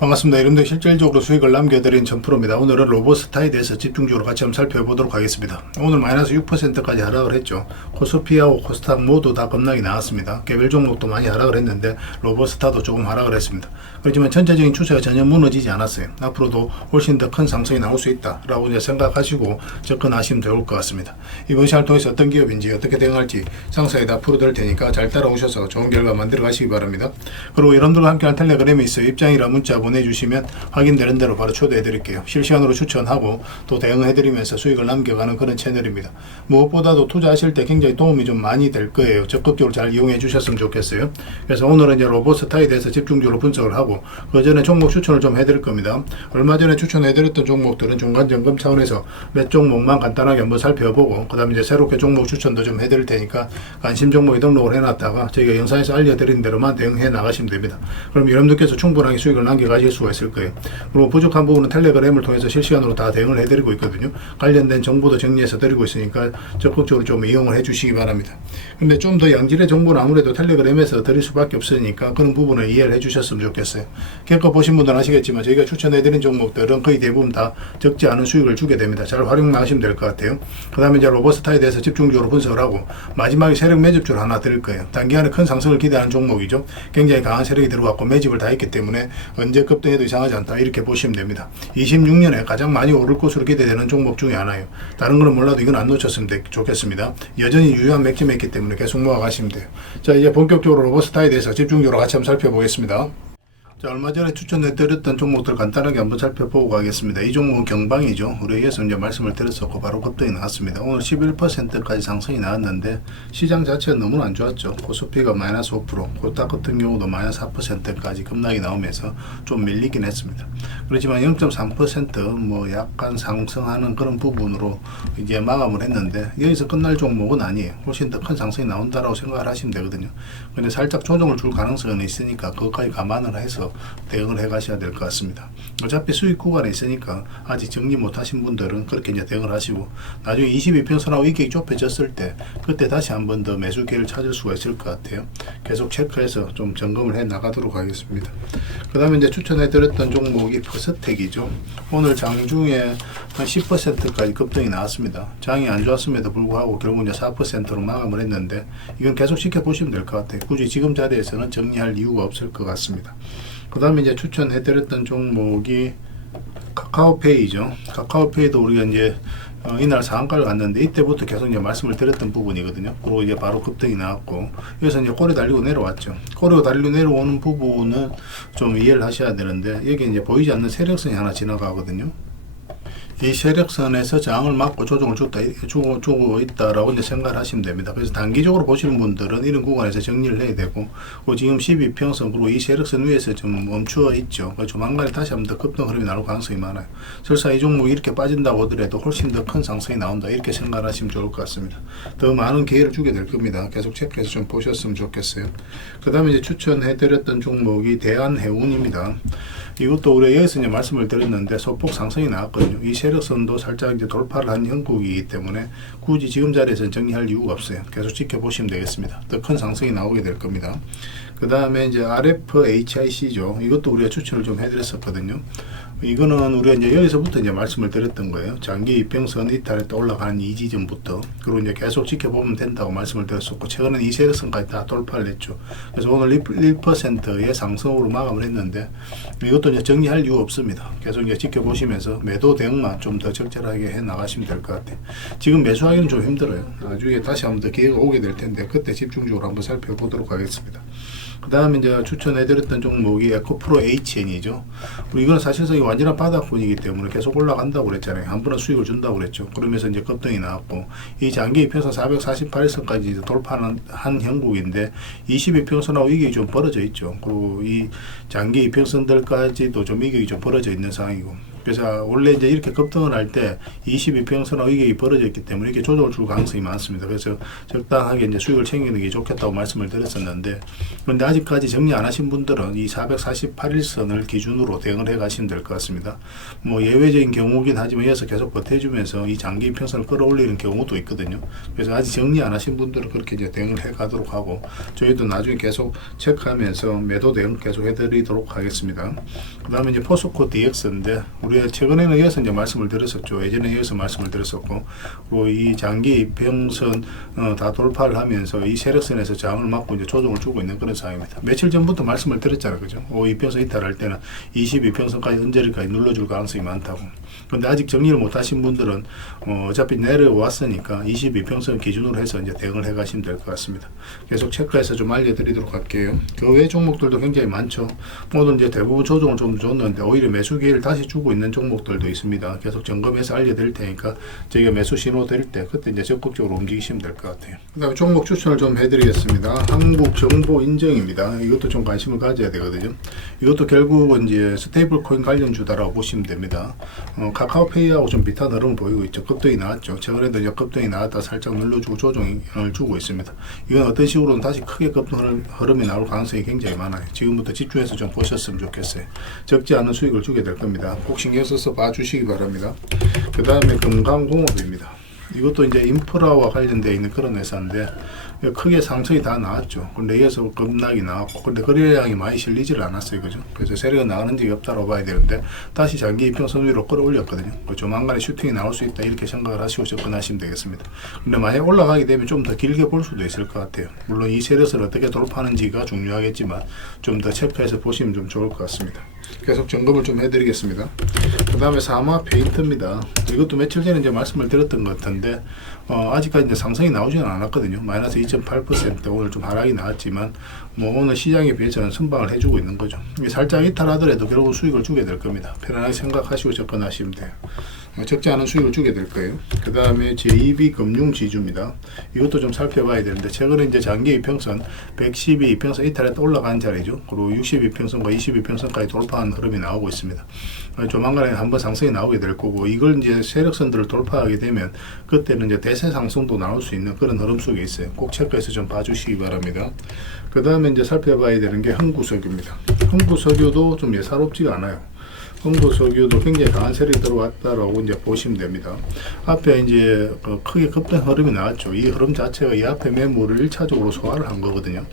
반갑습니다. 여러분들 실질적으로 수익을 남겨드린 전프로입니다. 오늘은 로보스타에 대해서 집중적으로 같이 한번 살펴보도록 하겠습니다. 오늘 마이너스 6%까지 하락을 했죠. 코스피하고 코스닥 모두 다 급락이 나왔습니다. 개별 종목도 많이 하락을 했는데 로보스타도 조금 하락을 했습니다. 그렇지만 전체적인 추세가 전혀 무너지지 않았어요. 앞으로도 훨씬 더 큰 상승이 나올 수 있다라고 이제 생각하시고 접근하시면 좋을 것 같습니다. 이번 시간을 통해서 어떤 기업인지 어떻게 대응할지 상세히 다 풀어드릴 테니까 잘 따라오셔서 좋은 결과 만들어 가시기 바랍니다. 그리고 여러분들과 함께한 텔레그램에 있어 입장이라 문자 보내주시면 확인되는 대로 바로 초대해 드릴게요. 실시간으로 추천하고 또 대응해 드리면서 수익을 남겨가는 그런 채널입니다. 무엇보다도 투자하실 때 굉장히 도움이 좀 많이 될 거예요. 적극적으로 잘 이용해 주셨으면 좋겠어요. 그래서 오늘은 이제 로보스타에 대해서 집중적으로 분석을 하고 그 전에 종목 추천을 좀 해드릴 겁니다. 얼마 전에 추천해 드렸던 종목들은 중간 점검 차원에서 몇 종목만 간단하게 한번 살펴보고 그 다음에 이제 새롭게 종목 추천도 좀 해드릴 테니까 관심 종목에 등록을 해놨다가 저희가 영상에서 알려드린 대로만 대응해 나가시면 됩니다. 그럼 여러분들께서 충분하게 수익을 남겨가실 수가 있을 거예요. 그리고 부족한 부분은 텔레그램을 통해서 실시간으로 다 대응을 해드리고 있거든요. 관련된 정보도 정리해서 드리고 있으니까 적극적으로 좀 이용을 해주시기 바랍니다. 근데 좀 더 양질의 정보는 아무래도 텔레그램에서 드릴 수밖에 없으니까 그런 부분을 이해를 해주셨으면 좋겠어요. 겪어보신 분들은 아시겠지만 저희가 추천해드린 종목들은 거의 대부분 다 적지 않은 수익을 주게 됩니다. 잘 활용만 하시면 될 것 같아요. 그 다음에 이제 로보스타에 대해서 집중적으로 분석을 하고 마지막에 세력 매집주를 하나 드릴 거예요. 단기간에 큰 상승을 기대하는 종목이죠. 굉장히 강한 세력이 들어왔고 매집을 다 했기 때문에 언제 급등해도 이상하지 않다 이렇게 보시면 됩니다. 26년에 가장 많이 오를 것으로 기대되는 종목 중에 하나예요. 다른 거는 몰라도 이건 안 놓쳤으면 좋겠습니다. 여전히 유효한 맥점이 있기 때문에 계속 모아가시면 돼요. 자, 이제 본격적으로 로보스타에 대해서 집중적으로 같이 한번 살펴보겠습니다. 자, 얼마 전에 추천해드렸던 종목들 간단하게 한번 살펴보고 가겠습니다. 이 종목은 경방이죠. 우리 위에서 이제 말씀을 드렸었고 바로 급등이 나왔습니다. 오늘 11%까지 상승이 나왔는데 시장 자체가 너무 안 좋았죠. 코스피가 마이너스 5%, 코스닥 같은 경우도 마이너스 4%까지 급락이 나오면서 좀 밀리긴 했습니다. 그렇지만 0.3% 약간 상승하는 그런 부분으로 이제 마감을 했는데 여기서 끝날 종목은 아니에요. 훨씬 더 큰 상승이 나온다라고 생각을 하시면 되거든요. 근데 살짝 조정을 줄 가능성은 있으니까 그것까지 감안을 해서 대응을 해 가셔야 될 것 같습니다. 어차피 수익 구간에 있으니까 아직 정리 못 하신 분들은 그렇게 이제 대응을 하시고 나중에 22평선하고 이익이 좁혀졌을 때 그때 다시 한 번 더 매수 기회를 찾을 수가 있을 것 같아요. 계속 체크해서 좀 점검을 해 나가도록 하겠습니다. 그 다음에 이제 추천해 드렸던 종목이 퍼스텍이죠. 오늘 장중에 한 10%까지 급등이 나왔습니다. 장이 안 좋았음에도 불구하고 결국 이제 4%로 마감을 했는데 이건 계속 지켜보시면 될 것 같아요. 굳이 지금 자리에서는 정리할 이유가 없을 것 같습니다. 그 다음에 이제 추천해드렸던 종목이 카카오페이죠. 카카오페이도 우리가 이제 이날 상한가를 갔는데 이때부터 계속 이제 말씀을 드렸던 부분이거든요. 그리고 이제 바로 급등이 나왔고 여기서 이제 꼬리 달리고 내려왔죠. 꼬리 달리고 내려오는 부분은 좀 이해를 하셔야 되는데 여기 이제 보이지 않는 세력선이 하나 지나가거든요. 이 세력선에서 저항을 막고 조정을 주고 있다라고 이제 생각을 하시면 됩니다. 그래서 단기적으로 보시는 분들은 이런 구간에서 정리를 해야 되고, 지금 12평선 그리고 이 세력선 위에서 좀 멈추어 있죠. 조만간에 다시 한번 더 급등 흐름이 나올 가능성이 많아요. 설사 이 종목이 이렇게 빠진다고 하더라도 훨씬 더 큰 상승이 나온다 이렇게 생각을 하시면 좋을 것 같습니다. 더 많은 기회를 주게 될 겁니다. 계속 체크해서 좀 보셨으면 좋겠어요. 그 다음에 이제 추천해드렸던 종목이 대한해운입니다. 이것도 우리 여기서 이제 말씀을 드렸는데 소폭 상승이 나왔거든요. 이 세력선도 살짝 이제 돌파를 한 형국이기 때문에 굳이 지금 자리에서 정리할 이유가 없어요. 계속 지켜보시면 되겠습니다. 더 큰 상승이 나오게 될 겁니다. 그 다음에 이제 RFHIC죠. 이것도 우리가 추천을 좀 해드렸었거든요. 이거는 우리가 이제 여기서부터 이제 말씀을 드렸던 거예요. 장기 이평선 이탈했다 올라가는 이 지점부터. 그리고 이제 계속 지켜보면 된다고 말씀을 드렸었고, 최근에 이 세력선까지 다 돌파를 했죠. 그래서 오늘 1%의 상승으로 마감을 했는데, 이것도 이제 정리할 이유 없습니다. 계속 이제 지켜보시면서 매도 대응만 좀 더 적절하게 해 나가시면 될 것 같아요. 지금 매수하기는 좀 힘들어요. 나중에 다시 한번 더 기회가 오게 될 텐데, 그때 집중적으로 한번 살펴보도록 하겠습니다. 그 다음에 이제 추천해드렸던 종목이 에코프로 HN이죠. 이거는 사실상 완전한 바닥권이기 때문에 계속 올라간다고 그랬잖아요. 한 번은 수익을 준다고 그랬죠. 그러면서 이제 급등이 나왔고, 이 장기 이평선 448선까지 이제 돌파한 한 형국인데 22평선하고 이격이 좀 벌어져 있죠. 그리고 이 장기 이평선들까지도 좀 이격이 좀 벌어져 있는 상황이고, 그래서 원래 이제 이렇게 급등을 할 때 22평선 의견이 벌어졌기 때문에 이렇게 조정을 줄 가능성이 많습니다. 그래서 적당하게 이제 수익을 챙기는 게 좋겠다고 말씀을 드렸었는데, 그런데 아직까지 정리 안 하신 분들은 이 448일선을 기준으로 대응을 해 가시면 될 것 같습니다. 뭐 예외적인 경우긴 하지만 이어서 계속 버텨주면서 이 장기 평선을 끌어올리는 경우도 있거든요. 그래서 아직 정리 안 하신 분들은 그렇게 이제 대응을 해 가도록 하고, 저희도 나중에 계속 체크하면서 매도 대응 계속 해드리도록 하겠습니다. 그 다음에 이제 포스코 DX인데, 우리가 최근에는 이어서 이제 말씀을 드렸었죠. 예전에 이어서 말씀을 드렸었고, 그리고 이 장기 평선 다 돌파를 하면서 이 세력선에서 저항을 막고 이제 조정을 주고 있는 그런 상황입니다. 며칠 전부터 말씀을 드렸잖아요, 그죠? 이평선 이탈할 때는 22평선까지 언저리까지 눌러줄 가능성이 많다고. 근데 아직 정리를 못 하신 분들은 어차피 내려왔으니까 22평선 기준으로 해서 이제 대응을 해 가시면 될 것 같습니다. 계속 체크해서 좀 알려드리도록 할게요. 그 외 종목들도 굉장히 많죠. 오늘 이제 대부분 조정을 좀 줬는데 오히려 매수 기회를 다시 주고 있는 종목들도 있습니다. 계속 점검해서 알려드릴 테니까 저희가 매수 신호 드릴 때 그때 이제 적극적으로 움직이시면 될 것 같아요. 그 다음에 종목 추천을 좀 해드리겠습니다. 한국정보인증입니다. 이것도 좀 관심을 가져야 되거든요. 이것도 결국은 이제 스테이블 코인 관련주다라고 보시면 됩니다. 카카오페이하고 좀 비슷한 흐름을 보이고 있죠. 급등이 나왔죠. 최근에도 이제 급등이 나왔다 살짝 눌러주고 조정을 주고 있습니다. 이건 어떤 식으로는 다시 크게 급등 흐름이 나올 가능성이 굉장히 많아요. 지금부터 집중해서 좀 보셨으면 좋겠어요. 적지 않은 수익을 주게 될 겁니다. 꼭 신경 써서 봐주시기 바랍니다. 그 다음에 금강공업입니다. 이것도 이제 인프라와 관련되어 있는 그런 회사인데 크게 상승이 다 나왔죠. 근데 이어서 급락이 나왔고, 근데 거래량이 많이 실리지를 않았어요, 그죠? 그래서 세력은 나가는 적이 없다고 봐야 되는데 다시 장기 이평선 위로 끌어올렸거든요. 조만간에 슈팅이 나올 수 있다 이렇게 생각을 하시고 접근하시면 되겠습니다. 근데 만약 올라가게 되면 좀 더 길게 볼 수도 있을 것 같아요. 물론 이 세력을 어떻게 돌파하는지가 중요하겠지만 좀 더 체크해서 보시면 좀 좋을 것 같습니다. 계속 점검을 좀 해드리겠습니다. 그 다음에 사마 페인트입니다. 이것도 며칠 전에 이제 말씀을 드렸던 것 같은데 아직까지 이제 상승이 나오지는 않았거든요. 마이너스 2.8% 오늘 좀 하락이 나왔지만 뭐 오늘 시장에 비해서는 선방을 해주고 있는 거죠. 살짝 이탈하더라도 결국 수익을 주게 될 겁니다. 편안하게 생각하시고 접근하시면 돼요. 적지 않은 수익을 주게 될 거예요. 그 다음에 JB 금융지주입니다. 이것도 좀 살펴봐야 되는데 최근에 이제 장기 이평선 112 이평선 이탈했다 올라간 자리죠. 그리고 62평선과 22평선까지 돌파한 흐름이 나오고 있습니다. 조만간에 한번 상승이 나오게 될 거고, 이걸 이제 세력선들을 돌파하게 되면 그때는 이제 대세 상승도 나올 수 있는 그런 흐름 속에 있어요. 꼭 체크해서 좀 봐주시기 바랍니다. 그 다음에 이제 살펴봐야 되는 게 흥구석유입니다. 흥구석유도 좀 예사롭지가 않아요. 흥구석유도 굉장히 강한 세력이 들어왔다라고 이제 보시면 됩니다. 앞에 이제 크게 급등 흐름이 나왔죠. 이 흐름 자체가 이 앞에 매물을 1차적으로 소화를 한 거거든요.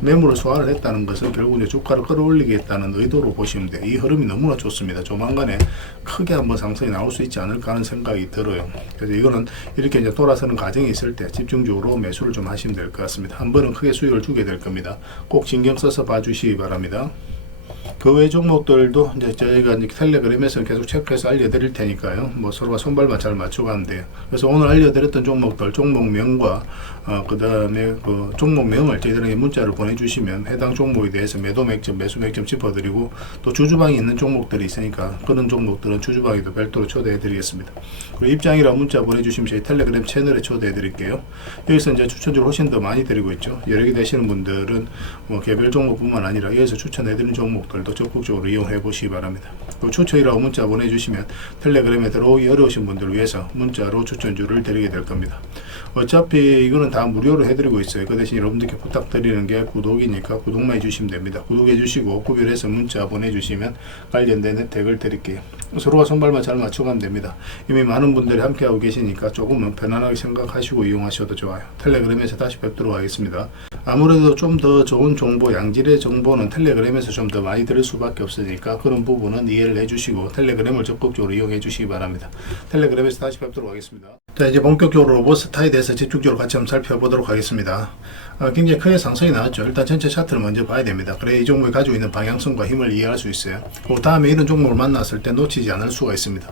매물을 소화를 했다는 것은 결국 이제 주가를 끌어올리겠다는 의도로 보시면 돼요. 이 흐름이 너무나 좋습니다. 조만간에 크게 한번 상승이 나올 수 있지 않을까 하는 생각이 들어요. 그래서 이거는 이렇게 이제 돌아서는 과정이 있을 때 집중적으로 매수를 좀 하시면 될 것 같습니다. 한 번은 크게 수익을 주게 될 겁니다. 꼭 신경 써서 봐주시기 바랍니다. 그 외 종목들도 이제 저희가 이제 텔레그램에서 계속 체크해서 알려드릴 테니까요. 뭐 서로가 손발만 잘 맞춰가면 돼요. 그래서 오늘 알려드렸던 종목들, 종목명과 그 다음에 그 종목명을 저희들에게 문자로 보내주시면 해당 종목에 대해서 매도 맥점, 매수 맥점 짚어드리고, 또 주주방이 있는 종목들이 있으니까 그런 종목들은 주주방에도 별도로 초대해드리겠습니다. 그리고 입장이라 문자 보내주시면 저희 텔레그램 채널에 초대해드릴게요. 여기서 이제 추천주를 훨씬 더 많이 드리고 있죠. 여러 개 되시는 분들은 뭐 개별 종목뿐만 아니라 여기서 추천해드린 종목들도 적극적으로 이용해 보시기 바랍니다. 그 추천이라고 문자 보내주시면 텔레그램에 들어오기 어려우신 분들을 위해서 문자로 추천주를 드리게 될 겁니다. 어차피 이거는 다 무료로 해드리고 있어요. 그 대신 여러분들께 부탁드리는 게 구독이니까 구독만 해주시면 됩니다. 구독해 주시고 구별해서 문자 보내주시면 관련된 혜택을 드릴게요. 서로가 손발만 잘 맞춰가면 됩니다. 이미 많은 분들이 함께하고 계시니까 조금은 편안하게 생각하시고 이용하셔도 좋아요. 텔레그램에서 다시 뵙도록 하겠습니다. 아무래도 좀 더 좋은 정보, 양질의 정보는 텔레그램에서 좀 더 많이 들을 수밖에 없으니까 그런 부분은 이해를 해주시고 텔레그램을 적극적으로 이용해 주시기 바랍니다. 텔레그램에서 다시 뵙도록 하겠습니다. 자, 이제 본격적으로 로봇스타에 대해서 집중적으로 같이 한번 살펴보도록 하겠습니다. 굉장히 크게 상승이 나왔죠. 일단 전체 차트를 먼저 봐야 됩니다. 그래야 이 종목이 가지고 있는 방향성과 힘을 이해할 수 있어요. 그 다음에 이런 종목을 만났을 때 놓치지 않을 수가 있습니다.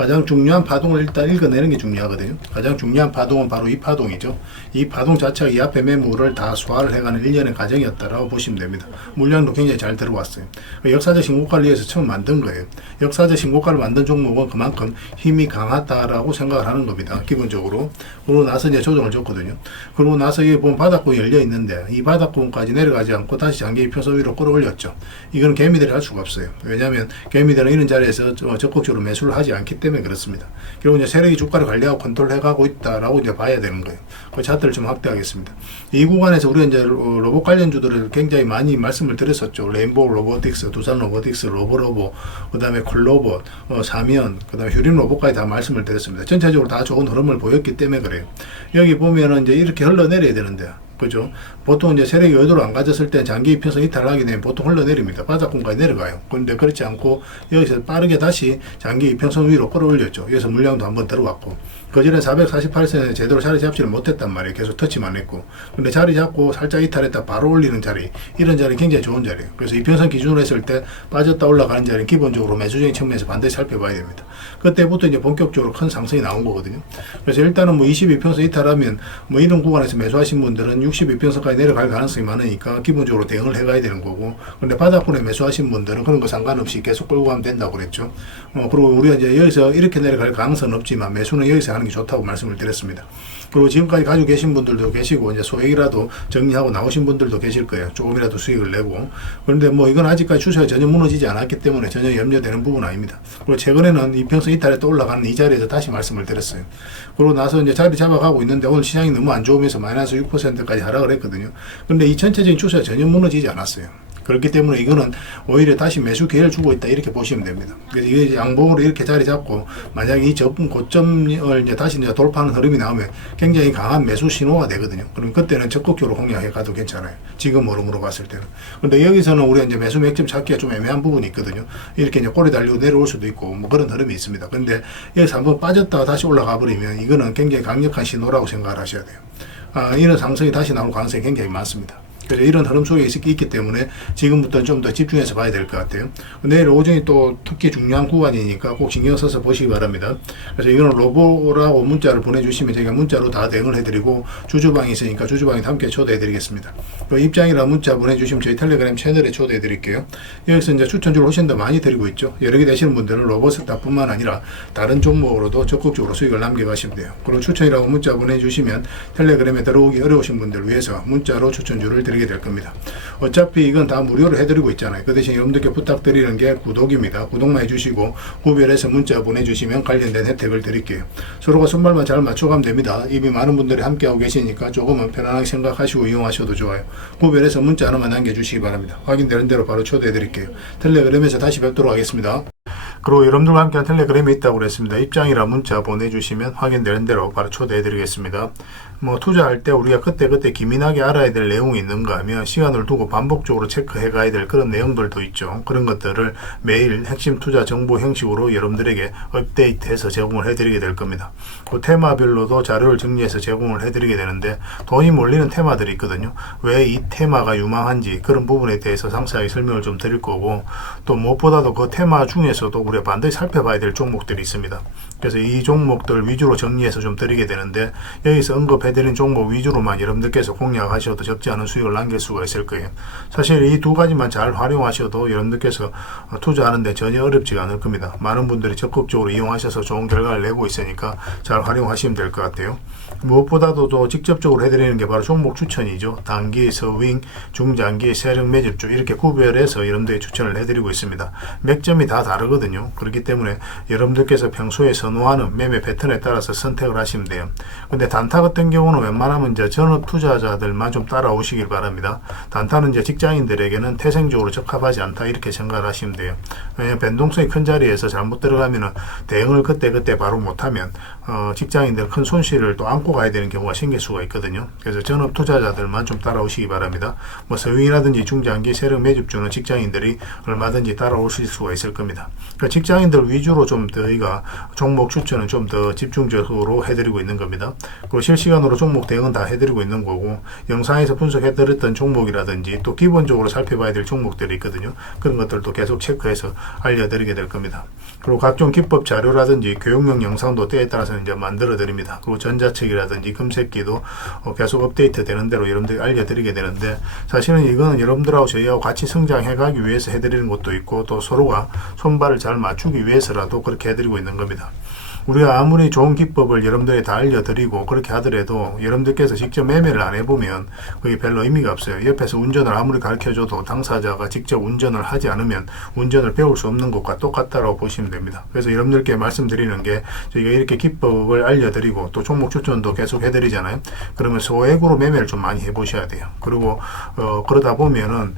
가장 중요한 파동을 일단 읽어내는 게 중요하거든요. 가장 중요한 파동은 바로 이 파동이죠. 이 파동 자체가 이 앞에 매물을 다 소화를 해가는 일련의 과정이었다라고 보시면 됩니다. 물량도 굉장히 잘 들어왔어요. 역사적 신고가를 위해서 처음 만든 거예요. 역사적 신고가를 만든 종목은 그만큼 힘이 강하다라고 생각을 하는 겁니다. 기본적으로. 그러고 나서 이제 조정을 줬거든요. 그러고 나서 여기 보면 바닥권이 열려 있는데 이 바닥권까지 내려가지 않고 다시 장기 이평선 위로 끌어올렸죠. 이건 개미들이 할 수가 없어요. 왜냐하면 개미들은 이런 자리에서 적극적으로 매수를 하지 않기 때문에 그렇습니다. 결국 이제 세력이 주가를 관리하고 컨트롤해가고 있다라고 이제 봐야 되는 거예요. 그 차트를 좀 확대하겠습니다. 이 구간에서 우리가 이제 로봇 관련주들을 굉장히 많이 말씀을 드렸었죠. 레인보우 로보틱스, 두산 로보틱스, 로보로보, 그 다음에 콜로봇, 사미언, 그 다음에 휴림 로봇까지 다 말씀을 드렸습니다. 전체적으로 다 좋은 흐름을 보였기 때문에 그래요. 여기 보면은 이제 이렇게 흘러내려야 되는데, 그죠? 보통 이제 세력이 의도를 안 가졌을 때 장기 이평선 이탈하게 되면 보통 흘러내립니다. 바닥권까지 내려가요. 그런데 그렇지 않고 여기서 빠르게 다시 장기 이평선 위로 끌어올렸죠. 여기서 물량도 한번 들어왔고, 그전에 448선에 제대로 자리 잡지를 못했단 말이에요. 계속 터치만 했고. 근데 자리 잡고 살짝 이탈했다 바로 올리는 자리, 이런 자리 굉장히 좋은 자리예요. 그래서 이평선 기준으로 했을 때 빠졌다 올라가는 자리는 기본적으로 매수적인 측면에서 반드시 살펴봐야 됩니다. 그때부터 이제 본격적으로 큰 상승이 나온 거거든요. 그래서 일단은 뭐 22평선 이탈하면 뭐 이런 구간에서 매수하신 분들은 62평선까지 내려갈 가능성이 많으니까 기본적으로 대응을 해가야 되는 거고, 근데 바닥권에 매수하신 분들은 그런 거 상관없이 계속 끌고 가면 된다고 그랬죠. 그리고 우리가 이제 여기서 이렇게 내려갈 가능성은 없지만 매수는 여기서 하는 게 좋다고 말씀을 드렸습니다. 그리고 지금까지 가지고 계신 분들도 계시고, 이제 소액이라도 정리하고 나오신 분들도 계실 거예요. 조금이라도 수익을 내고. 그런데 뭐 이건 아직까지 추세가 전혀 무너지지 않았기 때문에 전혀 염려되는 부분은 아닙니다. 그리고 최근에는 이평선 이탈에 또 올라가는 이 자리에서 다시 말씀을 드렸어요. 그러고 나서 이제 자리 잡아가고 있는데 오늘 시장이 너무 안 좋으면서 마이너스 6%까지 하락을 했거든요. 그런데 이 전체적인 추세가 전혀 무너지지 않았어요. 그렇기 때문에 이거는 오히려 다시 매수 기회를 주고 있다, 이렇게 보시면 됩니다. 그래서 이게 양봉으로 이렇게 자리 잡고 만약에 이 접근 고점을 이제 다시 이제 돌파하는 흐름이 나오면 굉장히 강한 매수 신호가 되거든요. 그럼 그때는 적극적으로 공략해 가도 괜찮아요. 지금 흐름으로 봤을 때는. 근데 여기서는 우리가 이제 매수 맥점 찾기가 좀 애매한 부분이 있거든요. 이렇게 이제 꼬리 달리고 내려올 수도 있고 뭐 그런 흐름이 있습니다. 근데 여기서 한번 빠졌다가 다시 올라가 버리면 이거는 굉장히 강력한 신호라고 생각을 하셔야 돼요. 이런 상승이 다시 나올 가능성이 굉장히 많습니다. 그래서 이런 흐름 속에 있기 때문에 지금부터는 좀 더 집중해서 봐야 될 것 같아요. 내일 오전이 또 특히 중요한 구간이니까 꼭 신경 써서 보시기 바랍니다. 그래서 이거는 로보라고 문자를 보내주시면 제가 문자로 다 대응을 해드리고, 주주방이 있으니까 주주방에 함께 초대해드리겠습니다. 입장이라 문자 보내주시면 저희 텔레그램 채널에 초대해드릴게요. 여기서 이제 추천주를 훨씬 더 많이 드리고 있죠. 여러 개 되시는 분들은 로보스타뿐만 아니라 다른 종목으로도 적극적으로 수익을 남겨가시면 돼요. 그리고 추천이라고 문자 보내주시면 텔레그램에 들어오기 어려우신 분들 위해서 문자로 추천주를 드리겠습니다. 될 겁니다. 어차피 이건 다 무료로 해드리고 있잖아요. 그 대신 여러분들께 부탁드리는 게 구독입니다. 구독만 해주시고 구별해서 문자 보내주시면 관련된 혜택을 드릴게요. 서로가 손발만 잘 맞춰가면 됩니다. 이미 많은 분들이 함께하고 계시니까 조금은 편안하게 생각하시고 이용하셔도 좋아요. 구별해서 문자 하나만 남겨주시기 바랍니다. 확인되는 대로 바로 초대해드릴게요. 텔레그램에서 다시 뵙도록 하겠습니다. 그리고 여러분들과 함께한 텔레그램이 있다고 그랬습니다. 입장이라 문자 보내주시면 확인되는 대로 바로 초대해드리겠습니다. 뭐 투자할 때 우리가 그때그때 기민하게 알아야 될 내용이 있는가 하면 시간을 두고 반복적으로 체크해 가야 될 그런 내용들도 있죠. 그런 것들을 매일 핵심 투자 정보 형식으로 여러분들에게 업데이트해서 제공을 해드리게 될 겁니다. 그 테마별로도 자료를 정리해서 제공을 해드리게 되는데, 돈이 몰리는 테마들이 있거든요. 왜 이 테마가 유망한지 그런 부분에 대해서 상세하게 설명을 좀 드릴 거고, 또 무엇보다도 그 테마 중에서도 우리가 반드시 살펴봐야 될 종목들이 있습니다. 그래서 이 종목들 위주로 정리해서 좀 드리게 되는데, 여기서 언급해드린 종목 위주로만 여러분들께서 공략하셔도 적지 않은 수익을 남길 수가 있을 거예요. 사실 이 두 가지만 잘 활용하셔도 여러분들께서 투자하는데 전혀 어렵지가 않을 겁니다. 많은 분들이 적극적으로 이용하셔서 좋은 결과를 내고 있으니까 잘 활용하시면 될 것 같아요. 무엇보다도 또 직접적으로 해드리는 게 바로 종목 추천이죠. 단기, 서윙, 중장기, 세력 매집주 이렇게 구별해서 여러분들이 추천을 해드리고 있습니다. 맥점이 다 다르거든요. 그렇기 때문에 여러분들께서 평소에 선호하는 매매 패턴에 따라서 선택을 하시면 돼요. 근데 단타 같은 경우는 웬만하면 이제 전업 투자자들만 좀 따라오시길 바랍니다. 단타는 이제 직장인들에게는 태생적으로 적합하지 않다, 이렇게 생각을 하시면 돼요. 왜냐하면 변동성이 큰 자리에서 잘못 들어가면은 대응을 그때 바로 못하면 직장인들 큰 손실을 또 안고 가야 되는 경우가 생길 수가 있거든요. 그래서 전업 투자자들만 좀 따라오시기 바랍니다. 뭐 서윙이라든지 중장기 세력 매집주는 직장인들이 얼마든지 따라오실 수가 있을 겁니다. 그러니까 직장인들 위주로 좀 저희가 종목 추천은 좀 더 집중적으로 해드리고 있는 겁니다. 그리고 실시간으로 종목 대응은 다 해드리고 있는 거고, 영상에서 분석해드렸던 종목이라든지 또 기본적으로 살펴봐야 될 종목들이 있거든요. 그런 것들도 계속 체크해서 알려드리게 될 겁니다. 그리고 각종 기법 자료라든지 교육용 영상도 때에 따라서 이제 만들어 드립니다. 그리고 전자책이라든지 금색기도 계속 업데이트 되는 대로 여러분들이 알려드리게 되는데, 사실은 이거는 여러분들하고 저희하고 같이 성장해 가기 위해서 해드리는 것도 있고, 또 서로가 손발을 잘 맞추기 위해서라도 그렇게 해드리고 있는 겁니다. 우리가 아무리 좋은 기법을 여러분들이 다 알려드리고 그렇게 하더라도 여러분들께서 직접 매매를 안 해보면 그게 별로 의미가 없어요. 옆에서 운전을 아무리 가르쳐줘도 당사자가 직접 운전을 하지 않으면 운전을 배울 수 없는 것과 똑같다고 보시면 됩니다. 그래서 여러분들께 말씀드리는 게, 저희가 이렇게 기법을 알려드리고 또 종목 추천도 계속 해드리잖아요. 그러면 소액으로 매매를 좀 많이 해보셔야 돼요. 그리고 그러다 보면은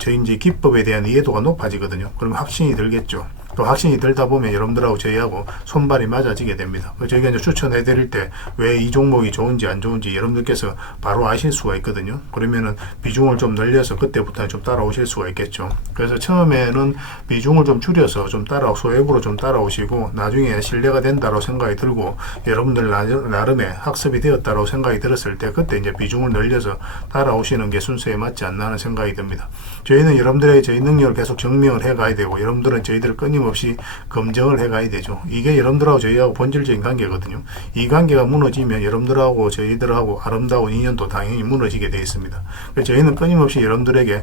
저희 이제 기법에 대한 이해도가 높아지거든요. 그러면 확신이 들겠죠. 또 확신이 들다 보면 여러분들하고 저희하고 손발이 맞아지게 됩니다. 저희가 이제 추천해 드릴 때 왜 이 종목이 좋은지 안 좋은지 여러분들께서 바로 아실 수가 있거든요. 그러면은 비중을 좀 늘려서 그때부터는 좀 따라오실 수가 있겠죠. 그래서 처음에는 비중을 좀 줄여서 좀 소액으로 좀 따라오시고, 나중에 신뢰가 된다고 생각이 들고 여러분들 나름의 학습이 되었다고 생각이 들었을 때 그때 이제 비중을 늘려서 따라오시는 게 순서에 맞지 않나 하는 생각이 듭니다. 저희는 여러분들에게 저희 능력을 계속 증명을 해 가야 되고, 여러분들은 저희들을 끊임없이 검증을 해 가야 되죠. 이게 여러분들하고 저희하고 본질적인 관계거든요. 이 관계가 무너지면 여러분들하고 저희들하고 아름다운 인연도 당연히 무너지게 되어 있습니다. 그래서 저희는 끊임없이 여러분들에게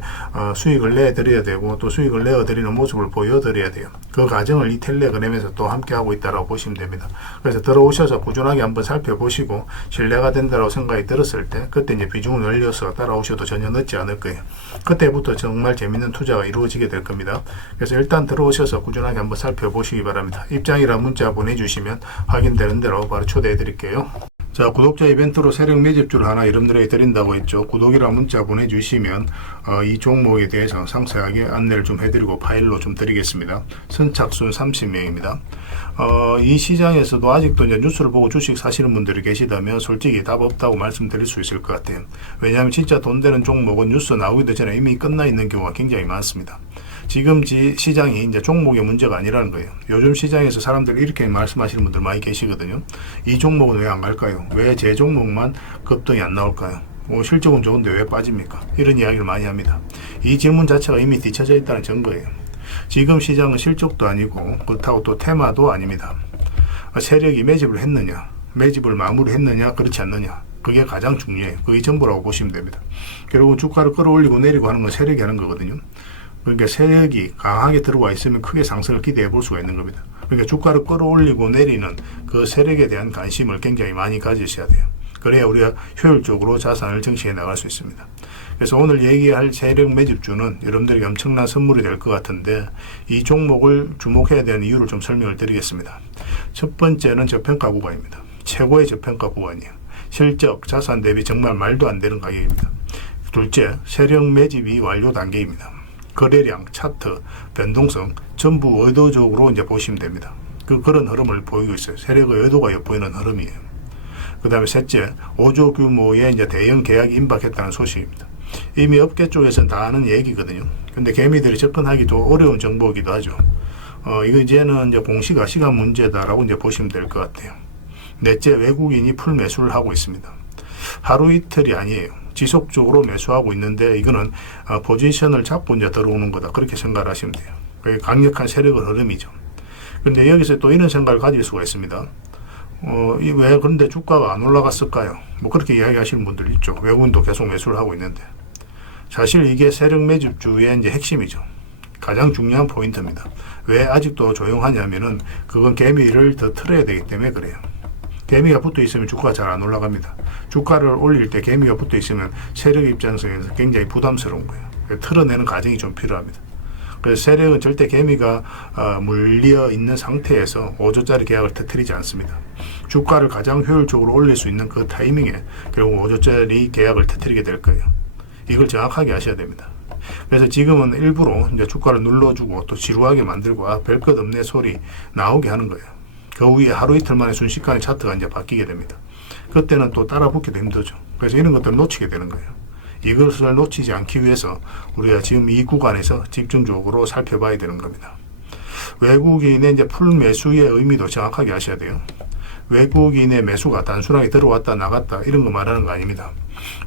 수익을 내드려야 되고, 또 수익을 내어드리는 모습을 보여드려야 돼요. 그 과정을 이 텔레그램에서 또 함께 하고 있다고 보시면 됩니다. 그래서 들어오셔서 꾸준하게 한번 살펴보시고 신뢰가 된다고 생각이 들었을 때 그때 이제 비중을 늘려서 따라오셔도 전혀 늦지 않을 거예요. 그때부터 정말 재밌는 투자가 이루어지게 될 겁니다. 그래서 일단 들어오셔서 꾸준하게 한번 살펴보시기 바랍니다. 입장이란 문자 보내주시면 확인되는 대로 바로 초대해 드릴게요. 자, 구독자 이벤트로 세력 매집주를 하나 여러분들에게 드린다고 했죠. 구독이란 문자 보내주시면 이 종목에 대해서 상세하게 안내를 좀 해드리고 파일로 좀 드리겠습니다. 선착순 30명입니다. 이 시장에서도 아직도 이제 뉴스를 보고 주식 사시는 분들이 계시다면 솔직히 답 없다고 말씀드릴 수 있을 것 같아요. 왜냐하면 진짜 돈 되는 종목은 뉴스 나오기도 전에 이미 끝나 있는 경우가 굉장히 많습니다. 지금 시장이 이제 종목의 문제가 아니라는 거예요. 요즘 시장에서 사람들이 이렇게 말씀하시는 분들 많이 계시거든요. 이 종목은 왜 안 갈까요? 왜 제 종목만 급등이 안 나올까요? 실적은 좋은데 왜 빠집니까? 이런 이야기를 많이 합니다. 이 질문 자체가 이미 뒤쳐져 있다는 증거예요. 지금 시장은 실적도 아니고 그렇다고 또 테마도 아닙니다. 세력이 매집을 했느냐, 매집을 마무리했느냐, 그렇지 않느냐, 그게 가장 중요해요. 그게 전부라고 보시면 됩니다. 결국은 주가를 끌어올리고 내리고 하는 건 세력이 하는 거거든요. 그러니까 세력이 강하게 들어와 있으면 크게 상승을 기대해 볼 수가 있는 겁니다. 그러니까 주가를 끌어올리고 내리는 그 세력에 대한 관심을 굉장히 많이 가지셔야 돼요. 그래야 우리가 효율적으로 자산을 증식해 나갈 수 있습니다. 그래서 오늘 얘기할 세력 매집주는 여러분들에게 엄청난 선물이 될 것 같은데, 이 종목을 주목해야 되는 이유를 좀 설명을 드리겠습니다. 첫 번째는 저평가 구간입니다. 최고의 저평가 구간이에요. 실적, 자산 대비 정말 말도 안 되는 가격입니다. 둘째, 세력 매집이 완료 단계입니다. 거래량, 차트, 변동성 전부 의도적으로 이제 보시면 됩니다. 그런 흐름을 보이고 있어요. 세력의 의도가 엿보이는 흐름이에요. 그 다음에 셋째, 5조 규모의 이제 대형 계약이 임박했다는 소식입니다. 이미 업계 쪽에서는 다 아는 얘기거든요. 근데 개미들이 접근하기도 어려운 정보이기도 하죠. 이거 이제는 이제 공시가 시간 문제다라고 이제 보시면 될 것 같아요. 넷째, 외국인이 풀 매수를 하고 있습니다. 하루 이틀이 아니에요. 지속적으로 매수하고 있는데 이거는 포지션을 잡고 이제 들어오는 거다, 그렇게 생각을 하시면 돼요. 그게 강력한 세력의 흐름이죠. 그런데 여기서 또 이런 생각을 가질 수가 있습니다. 왜 그런데 주가가 안 올라갔을까요? 뭐 그렇게 이야기하시는 분들 있죠. 외국인도 계속 매수를 하고 있는데, 사실 이게 세력 매집주의 이제 핵심이죠. 가장 중요한 포인트입니다. 왜 아직도 조용하냐면은 그건 개미를 더 틀어야 되기 때문에 그래요. 개미가 붙어 있으면 주가가 잘 안 올라갑니다. 주가를 올릴 때 개미가 붙어 있으면 세력 입장에서 굉장히 부담스러운 거예요. 틀어내는 과정이 좀 필요합니다. 그래서 세력은 절대 개미가 물려 있는 상태에서 5조짜리 계약을 터뜨리지 않습니다. 주가를 가장 효율적으로 올릴 수 있는 그 타이밍에 결국 5조짜리 계약을 터뜨리게 될 거예요. 이걸 정확하게 아셔야 됩니다. 그래서 지금은 일부러 이제 주가를 눌러주고 또 지루하게 만들고 별 것 없네 소리 나오게 하는 거예요. 그 후에 하루 이틀 만에 순식간에 차트가 이제 바뀌게 됩니다. 그때는 또 따라 붙기도 힘들죠. 그래서 이런 것들을 놓치게 되는 거예요. 이것을 놓치지 않기 위해서 우리가 지금 이 구간에서 집중적으로 살펴봐야 되는 겁니다. 외국인의 이제 풀 매수의 의미도 정확하게 아셔야 돼요. 외국인의 매수가 단순하게 들어왔다 나갔다 이런 거 말하는 거 아닙니다.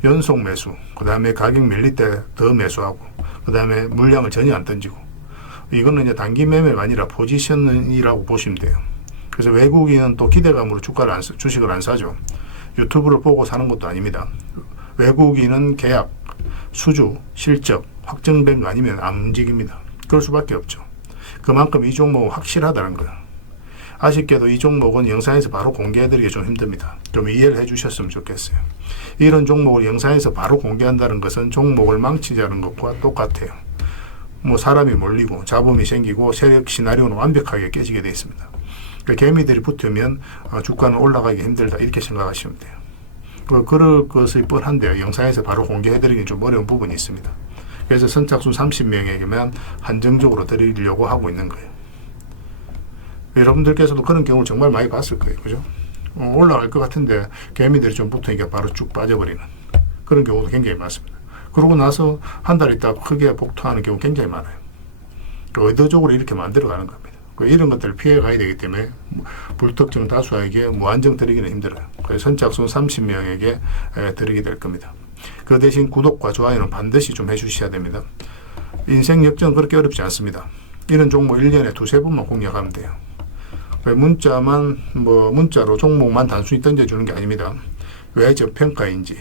연속 매수, 그 다음에 가격 밀릴 때 더 매수하고, 그 다음에 물량을 전혀 안 던지고, 이거는 이제 단기 매매가 아니라 포지션이라고 보시면 돼요. 그래서 외국인은 또 기대감으로 주식을 안 사죠. 유튜브를 보고 사는 것도 아닙니다. 외국인은 계약, 수주, 실적 확정된 거 아니면 안 움직입니다. 그럴 수밖에 없죠. 그만큼 이 종목은 확실하다는 거예요. 아쉽게도 이 종목은 영상에서 바로 공개해드리기 좀 힘듭니다. 좀 이해를 해주셨으면 좋겠어요. 이런 종목을 영상에서 바로 공개한다는 것은 종목을 망치자는 것과 똑같아요. 뭐 사람이 몰리고 잡음이 생기고 세력 시나리오는 완벽하게 깨지게 되어 있습니다. 그러니까 개미들이 붙으면 주가는 올라가기 힘들다 이렇게 생각하시면 돼요. 그럴 것이 뻔한데요. 영상에서 바로 공개해드리기 좀 어려운 부분이 있습니다. 그래서 선착순 30명에게만 한정적으로 드리려고 하고 있는 거예요. 여러분들께서도 그런 경우를 정말 많이 봤을 거예요. 그죠? 올라갈 것 같은데 개미들이 좀 붙으니까 바로 쭉 빠져버리는 그런 경우도 굉장히 많습니다. 그러고 나서 한 달 있다가 크게 복토하는 경우 굉장히 많아요. 의도적으로 이렇게 만들어가는 겁니다. 이런 것들을 피해 가야 되기 때문에 불특정 다수에게 무한정 드리기는 힘들어요. 그래서 선착순 30명에게 드리게 될 겁니다. 그 대신 구독과 좋아요는 반드시 좀 해주셔야 됩니다. 인생 역전은 그렇게 어렵지 않습니다. 이런 종목 1년에 두세 번만 공략하면 돼요. 문자로 종목만 단순히 던져주는 게 아닙니다. 왜 저평가인지,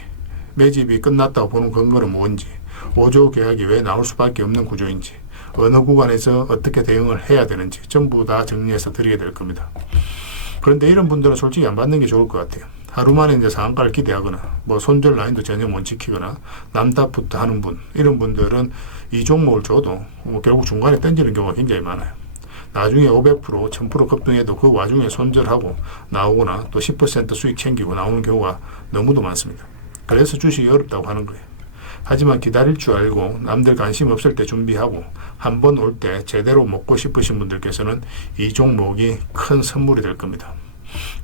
매집이 끝났다고 보는 근거는 뭔지, 5조 계약이 왜 나올 수밖에 없는 구조인지, 어느 구간에서 어떻게 대응을 해야 되는지 전부 다 정리해서 드리게 될 겁니다. 그런데 이런 분들은 솔직히 안 받는 게 좋을 것 같아요. 하루 만에 이제 상한가를 기대하거나 손절 라인도 전혀 못 지키거나 남탓부터 하는 분, 이런 분들은 이 종목을 줘도 결국 중간에 던지는 경우가 굉장히 많아요. 나중에 500%, 1000% 급등해도 그 와중에 손절하고 나오거나 또 10% 수익 챙기고 나오는 경우가 너무도 많습니다. 그래서 주식이 어렵다고 하는 거예요. 하지만 기다릴 줄 알고 남들 관심 없을 때 준비하고 한 번 올 때 제대로 먹고 싶으신 분들께서는 이 종목이 큰 선물이 될 겁니다.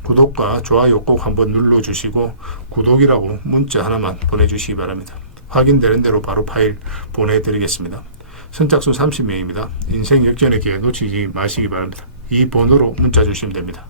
구독과 좋아요 꼭 한번 눌러주시고 구독이라고 문자 하나만 보내주시기 바랍니다. 확인되는 대로 바로 파일 보내드리겠습니다. 선착순 30명입니다. 인생 역전의 기회 놓치지 마시기 바랍니다. 이 번호로 문자 주시면 됩니다.